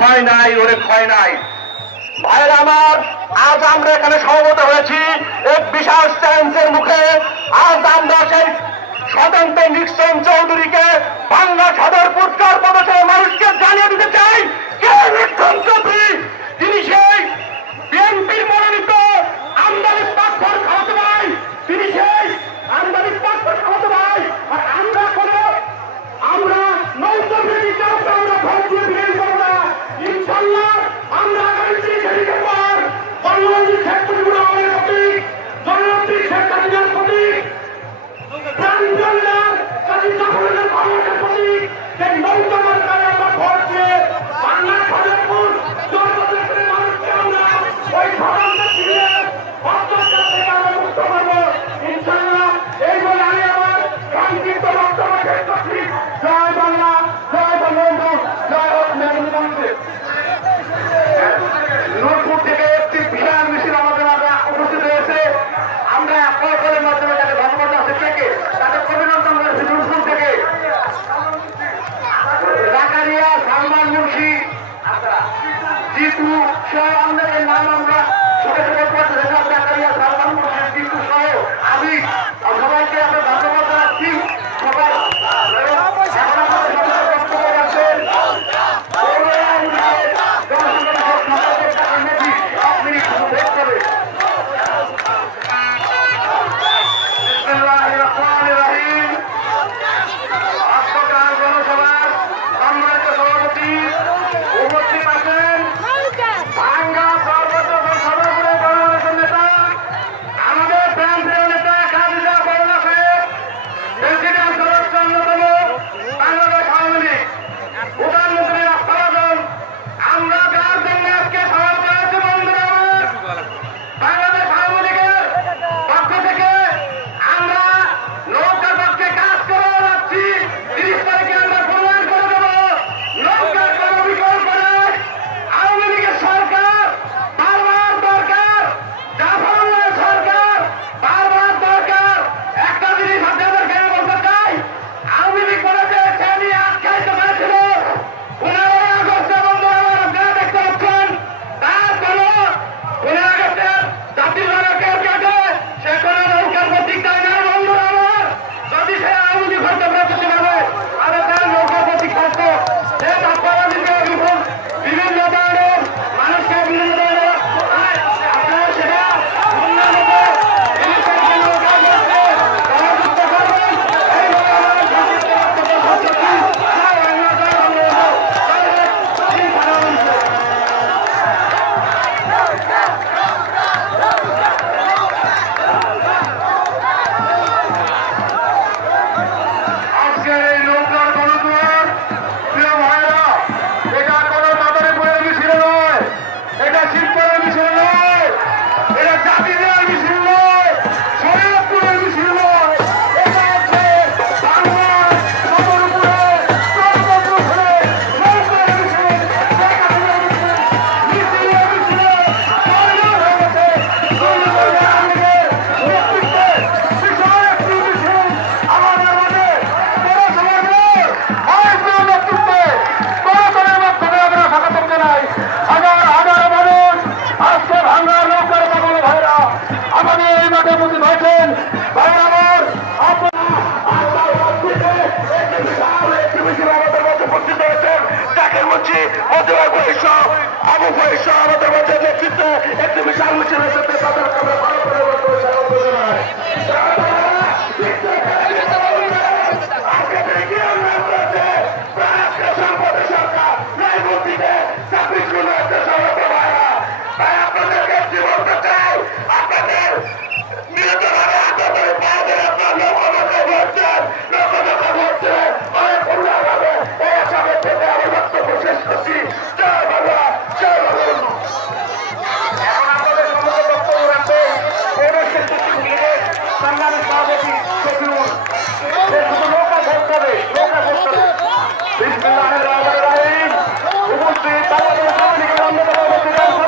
ভয় নাই, ওরে ভয় নাই। ভাইয়ের আমার, আজ আমরা এখানে সমবত হয়েছি। এক বিশাল চ্যালেঞ্জের মুখে আজ আমরা সেই স্বতন্ত্র নিঃসঞ্চ দূর থেকে একটি মাধ্যমে তাদের ধন্যবাদ আছে থেকে তাদের অভিনন্দন করেছি থেকে। রাকারিয়া, সালমান মুন্সি, জিতু সহ আমাদের নাম আমরা ছোট ছোট করতে রাকারিয়া সবাইকে আমরা ধন্যবাদ আবু ফাইসা আমাদের মধ্যে নেতৃত্বে একটি বিশাল মিছিলের সাথে তাদেরকে আমরা ¡Vamos,